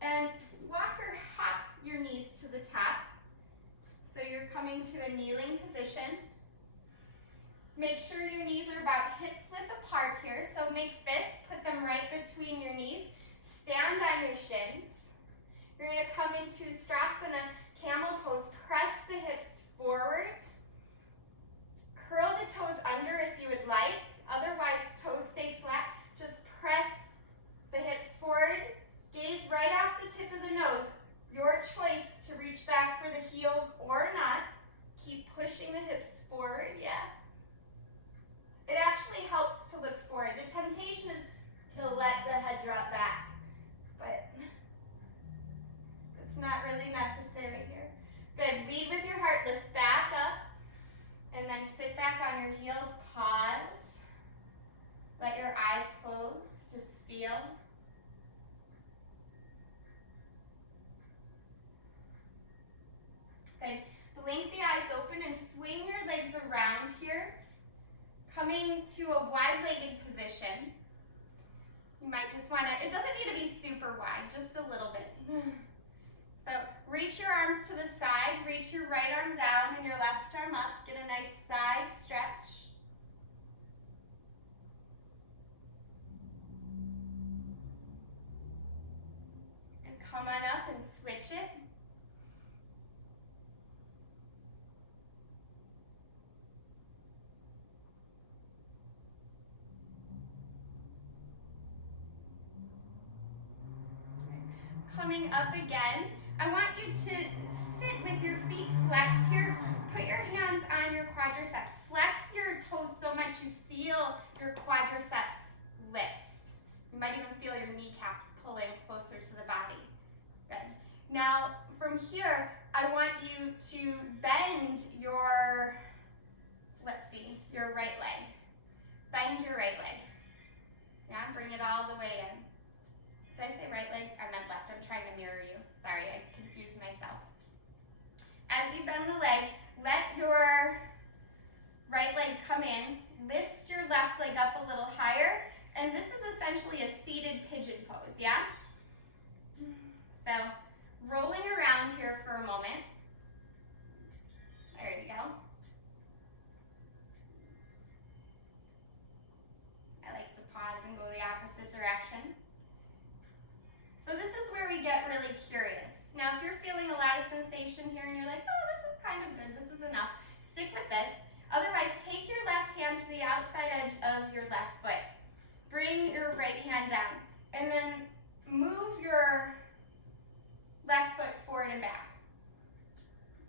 and walk or hop your knees to the top. So you're coming to a kneeling position. Make sure your knees are about hips width apart here. So make fists, put them right between your knees. Stand on your shins. You're going to come into Strasana, camel pose. Press the hips forward. Curl the toes under if you would like. Otherwise, toes stay flat. Just press the hips forward. Gaze right off the tip of the nose. Your choice to reach back for the heels or not. Keep pushing the hips forward, yeah. It actually helps to look forward. The temptation is to let the head drop back, but it's not really necessary here. Good, lead with your heart, lift back up, and then sit back on your heels, pause. Let your eyes close, just feel. Good. Blink the eyes open and swing your legs around here, coming to a wide-legged position. You might just want to, it doesn't need to be super wide, just a little bit. So reach your arms to the side, reach your right arm down and your left arm up. Get a nice side stretch. And come on up and switch it. Coming up again, I want you to sit with your feet flexed here. Put your hands on your quadriceps. Flex your toes so much you feel your quadriceps lift. You might even feel your kneecaps pulling closer to the body. Good. Now, from here, I want you to bend your, your right leg. Bend your right leg. Yeah, bring it all the way in. Did I say right leg? I meant left. I'm trying to mirror you. Sorry, I confused myself. As you bend the leg, let your right leg come in. Lift your left leg up a little higher. And this is essentially a seated pigeon pose, yeah? So, rolling around here for a moment. There you go. I like to pause and go the opposite direction. So this is where we get really curious. Now, if you're feeling a lot of sensation here and you're like, oh, this is kind of good, this is enough, stick with this. Otherwise, take your left hand to the outside edge of your left foot. Bring your right hand down. And then move your left foot forward and back.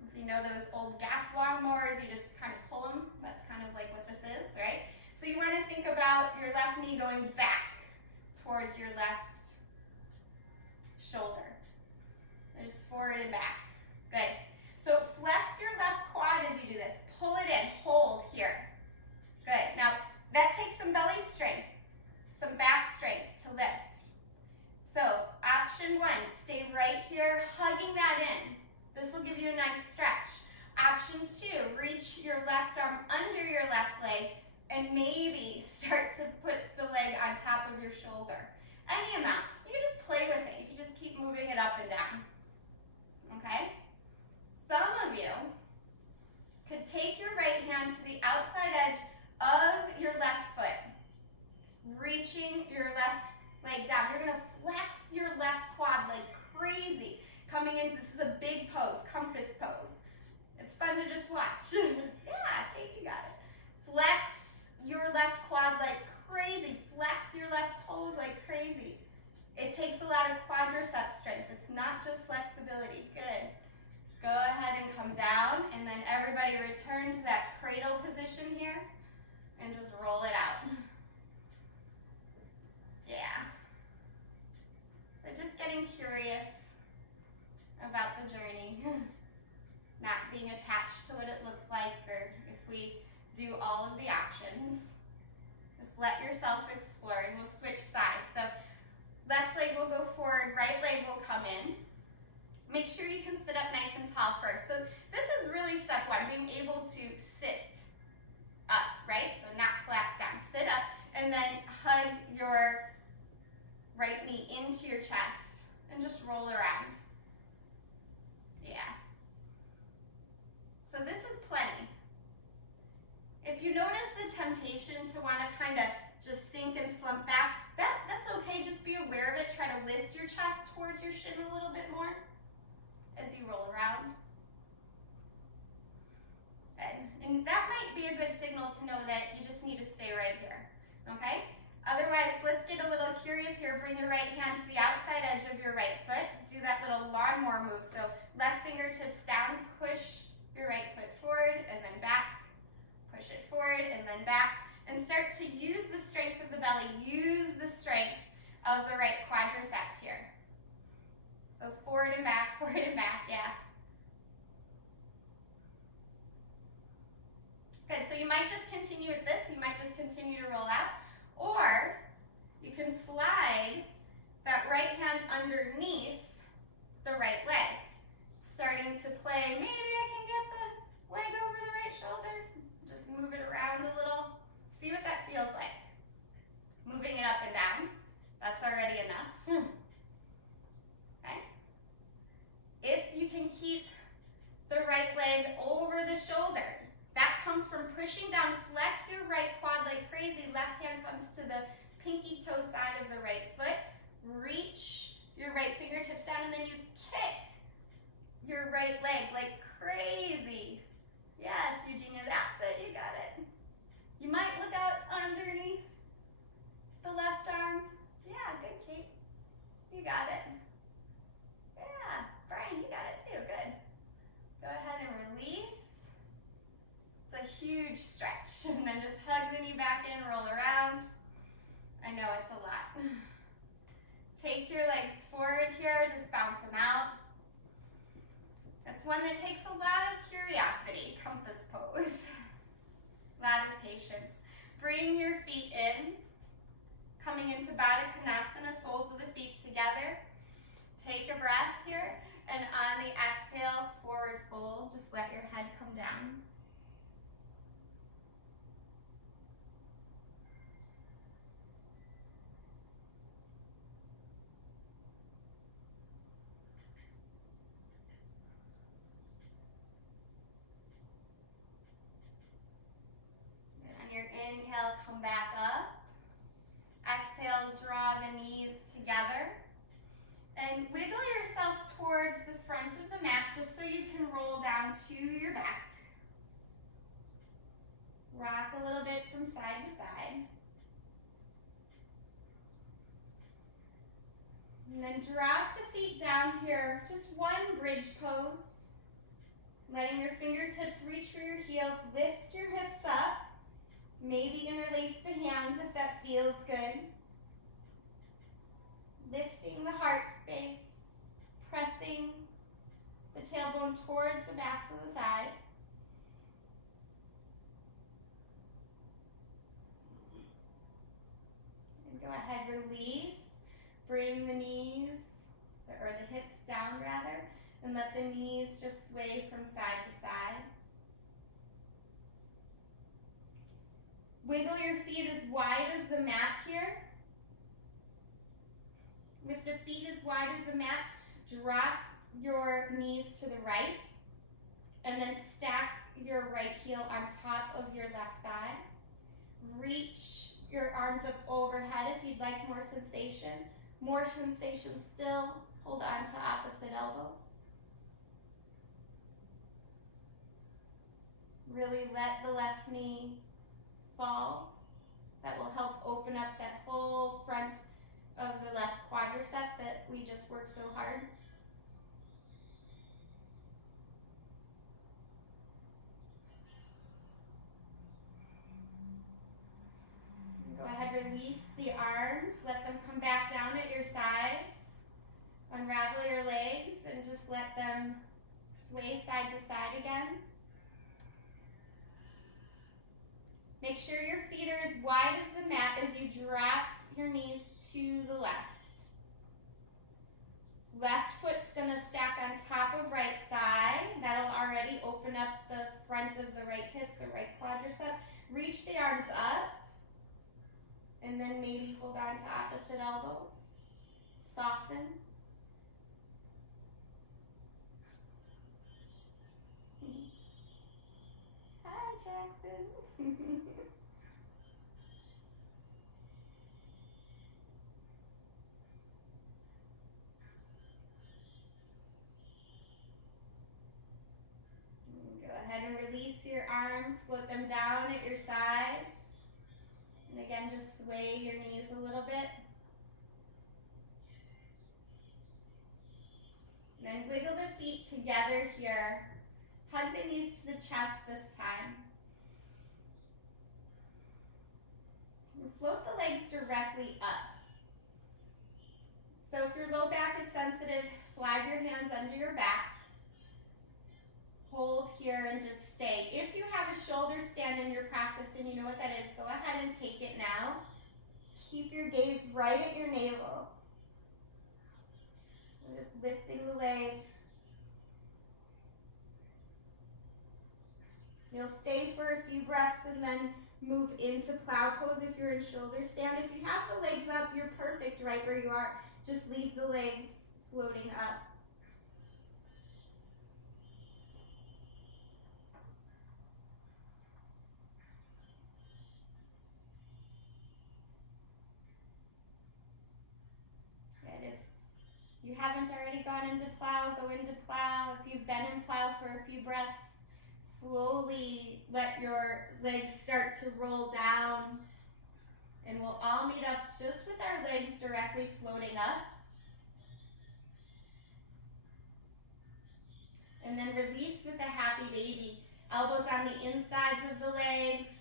If you know those old gas lawnmowers, you just kind of pull them. That's kind of like what this is, right? So you want to think about your left knee going back towards your left shoulder. Just forward and back. Good. So flex your left quad as you do this. Pull it in. Hold here. Good. Now, that takes some belly strength, some back strength to lift. So, option one, stay right here, hugging that in. This will give you a nice stretch. Option two, reach your left arm under your left leg and maybe start to put the leg on top of your shoulder. Any amount. You can just play with it. You can just keep moving it up and down. Okay? Some of you could take your right hand to the outside edge of your left foot, reaching your left leg down. You're going to flex your left quad like crazy. Coming in, this is a big pose, compass pose. It's fun to just watch. Yeah, Kate, you got it. Flex your left quad like crazy. Flex your left toes like crazy. It takes a lot of quadriceps strength. It's not just flexibility. Good. Go ahead and come down, and then everybody return to that cradle position here, and just roll it out. let yourself explore, and we'll switch sides. So left leg will go forward, right leg will come in. Make sure you can sit up nice and tall first. So this is really step one, being able to sit up, right? So not collapse down, sit up, and then hug your right knee into your chest and just roll around. Yeah. So this is plenty. If you notice the temptation to want to kind of just sink and slump back, that's okay. Just be aware of it. Try to lift your chest towards your shin a little bit more as you roll around. Good. And that might be a good signal to know that you just need to stay right here, okay? Otherwise, let's get a little curious here. Bring your right hand to the outside edge of your right foot. Do that little lawnmower move. So left fingertips down, push your right foot forward and then back. Push it forward and then back. And start to use the strength of the belly. Use the strength of the right quadriceps here. So forward and back, yeah. Good, so you might just continue with this. You might just continue to roll out. Or you can slide that right hand underneath the right leg. Starting to play, maybe I can get the leg over the right shoulder. Just move it around a little. See what that feels like. Moving it up and down. That's already enough. Okay. If you can keep the right leg over the shoulder, that comes from pushing down, flex your right quad like crazy. Left hand comes to the pinky toe side of the right foot. Reach your right fingertips down and then you kick your right leg like crazy. Yes, Eugenia, that's it, you got it. You might look out underneath the left arm. Yeah, good, Kate. You got it. Yeah, Brian, you got it too, good. Go ahead and release. It's a huge stretch. And then just hug the knee back in, roll around. I know it's a lot. Take your legs forward here, just bounce them out. That's one that takes a lot of curiosity, compass pose. A lot of patience. Bring your feet in, coming into Baddha Konasana, soles of the feet together. Take a breath here, and on the exhale, forward fold, just let your head come down. Your inhale, come back up. Exhale, draw the knees together. And wiggle yourself towards the front of the mat just so you can roll down to your back. Rock a little bit from side to side. And then drop the feet down here, just one bridge pose. Letting your fingertips reach for your heels, lift your hips up. Maybe interlace the hands if that feels good. Lifting the heart space, pressing the tailbone towards the backs of the thighs. And go ahead, release. Bring the knees, or the hips down rather, and let the knees just sway from side to side. Wiggle your feet as wide as the mat here. With the feet as wide as the mat, drop your knees to the right and then stack your right heel on top of your left thigh. Reach your arms up overhead if you'd like more sensation. More sensation still, hold on to opposite elbows. Really let the left knee fall. That will help open up that whole front of the left quadricep that we just worked so hard. Go ahead, release the arms, let them come back down at your sides. Unravel your legs and just let them sway side to side again. Make sure your feet are as wide as the mat as you drop your knees to the left. Left foot's gonna stack on top of right thigh. That'll already open up the front of the right hip, the right quadricep. Reach the arms up, and then maybe hold on to opposite elbows. Soften. Hi, Jackson. Go ahead and release your arms, float them down at your sides. And again, just sway your knees a little bit. And then wiggle the feet together here. Hug the knees to the chest this time. And float the legs directly up. So if your low back is sensitive, slide your hands under your back. Hold here and just stay. If you have a shoulder stand in your practice and you know what that is, go ahead and take it now. Keep your gaze right at your navel. And just lifting the legs. You'll stay for a few breaths and then move into plow pose if you're in shoulder stand. If you have the legs up, you're perfect right where you are. Just leave the legs floating up. Good. If you haven't already gone into plow, go into plow. If you've been in plow for a few breaths, slowly let your legs start to roll down. And we'll all meet up just with our legs directly floating up. And then release with a happy baby. Elbows on the insides of the legs.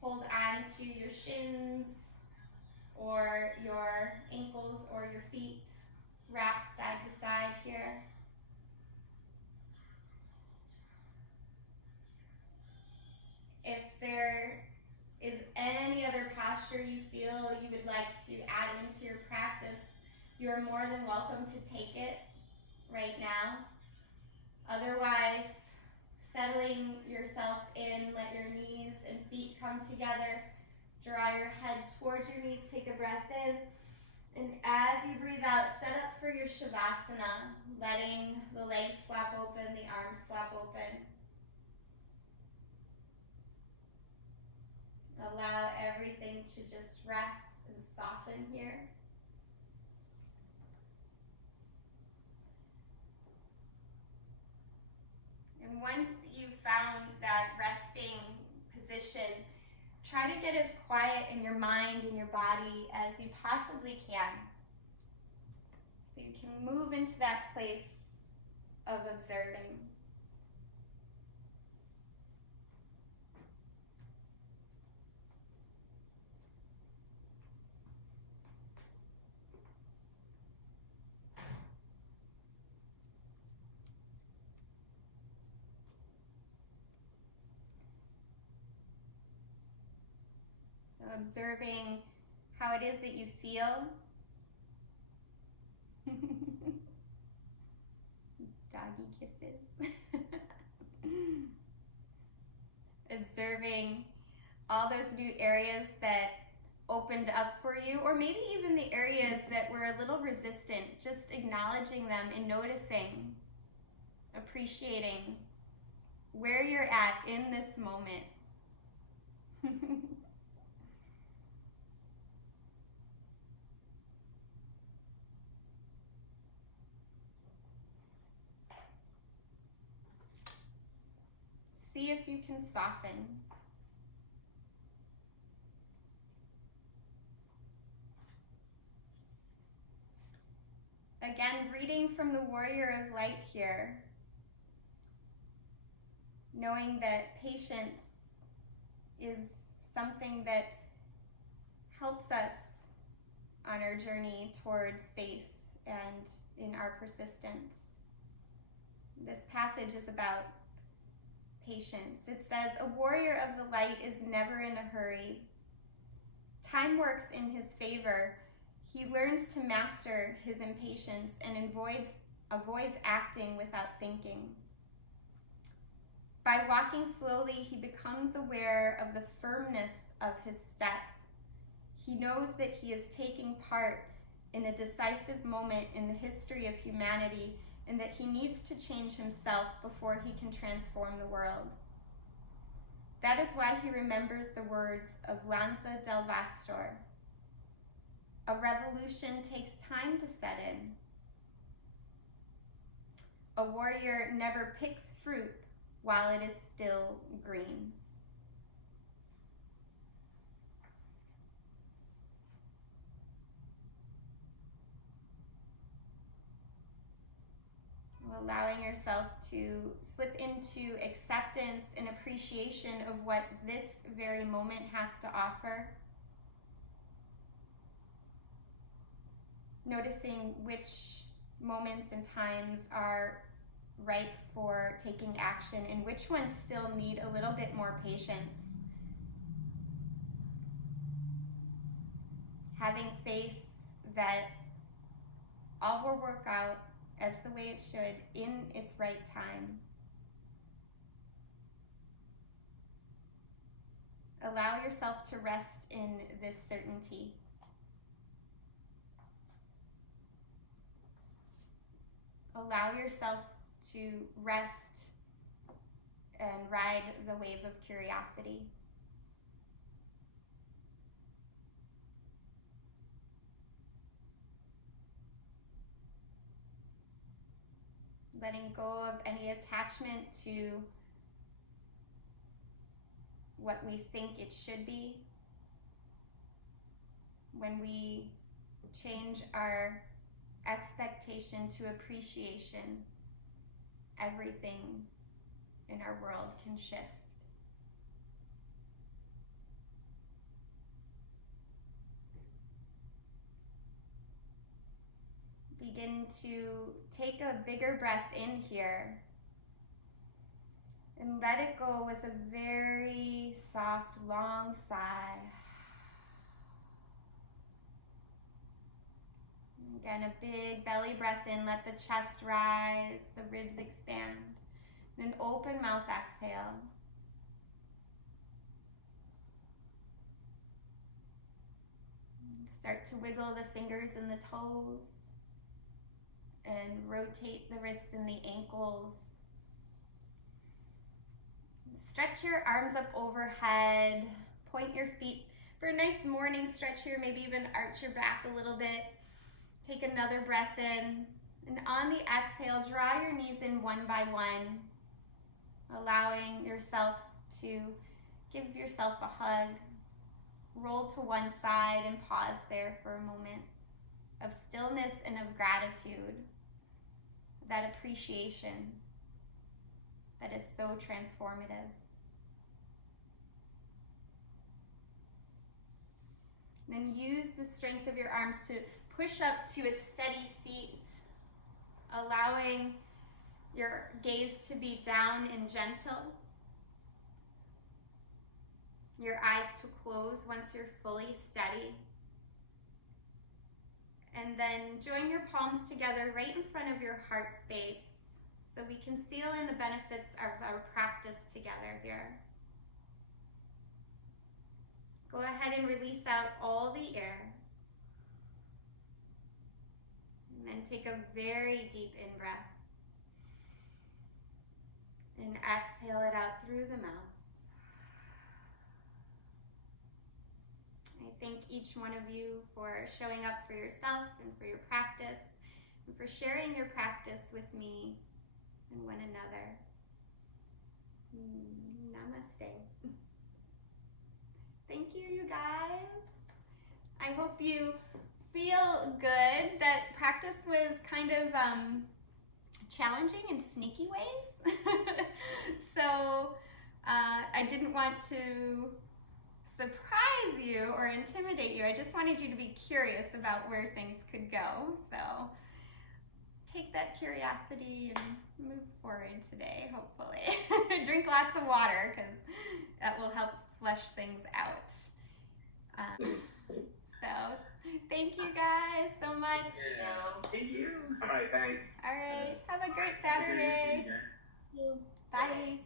Hold on to your shins or your ankles or your feet. Rock side to side here. If there is any other posture you feel you would like to add into your practice, you are more than welcome to take it right now. Otherwise, settling yourself in, let your knees and feet come together. Draw your head towards your knees, take a breath in. And as you breathe out, set up for your Shavasana, letting the legs flap open, the arms flap open. Allow everything to just rest and soften here. And once you've found that resting position, try to get as quiet in your mind and your body as you possibly can. So you can move into that place of observing. So observing how it is that you feel. Doggy kisses. Observing all those new areas that opened up for you, or maybe even the areas that were a little resistant, just acknowledging them and noticing, appreciating where you're at in this moment. See if you can soften. Again, reading from the Warrior of Light here, knowing that patience is something that helps us on our journey towards faith and in our persistence. This passage is about patience. It says, a warrior of the light is never in a hurry. Time works in his favor. He learns to master his impatience and avoids acting without thinking. By walking slowly, he becomes aware of the firmness of his step. He knows that he is taking part in a decisive moment in the history of humanity and that he needs to change himself before he can transform the world. That is why he remembers the words of Lanza del Vastor. A revolution takes time to set in. A warrior never picks fruit while it is still green. Allowing yourself to slip into acceptance and appreciation of what this very moment has to offer. Noticing which moments and times are ripe for taking action and which ones still need a little bit more patience. Having faith that all will work out as the way it should in its right time. Allow yourself to rest in this certainty. Allow yourself to rest and ride the wave of curiosity. Letting go of any attachment to what we think it should be. When we change our expectation to appreciation, everything in our world can shift. Begin to take a bigger breath in here and let it go with a very soft, long sigh. Again, a big belly breath in, let the chest rise, the ribs expand. And an open mouth exhale. Start to wiggle the fingers and the toes and rotate the wrists and the ankles. Stretch your arms up overhead, point your feet for a nice morning stretch here, maybe even arch your back a little bit. Take another breath in, and on the exhale, draw your knees in one by one, allowing yourself to give yourself a hug. Roll to one side and pause there for a moment of stillness and of gratitude, that appreciation that is so transformative. Then use the strength of your arms to push up to a steady seat, allowing your gaze to be down and gentle. Your eyes to close once you're fully steady. And then join your palms together right in front of your heart space so we can seal in the benefits of our practice together here. Go ahead and release out all the air. And then take a very deep in-breath. And exhale it out through the mouth. I thank each one of you for showing up for yourself and for your practice, and for sharing your practice with me and one another. Namaste. Thank you, you guys. I hope you feel good. That practice was kind of challenging in sneaky ways. So I didn't want to surprise you or intimidate you. I just wanted you to be curious about where things could go. So take that curiosity and move forward today, hopefully. Drink lots of water because that will help flush things out. So thank you guys so much. Thank you. All right, thanks. All right, have a great Saturday. Bye.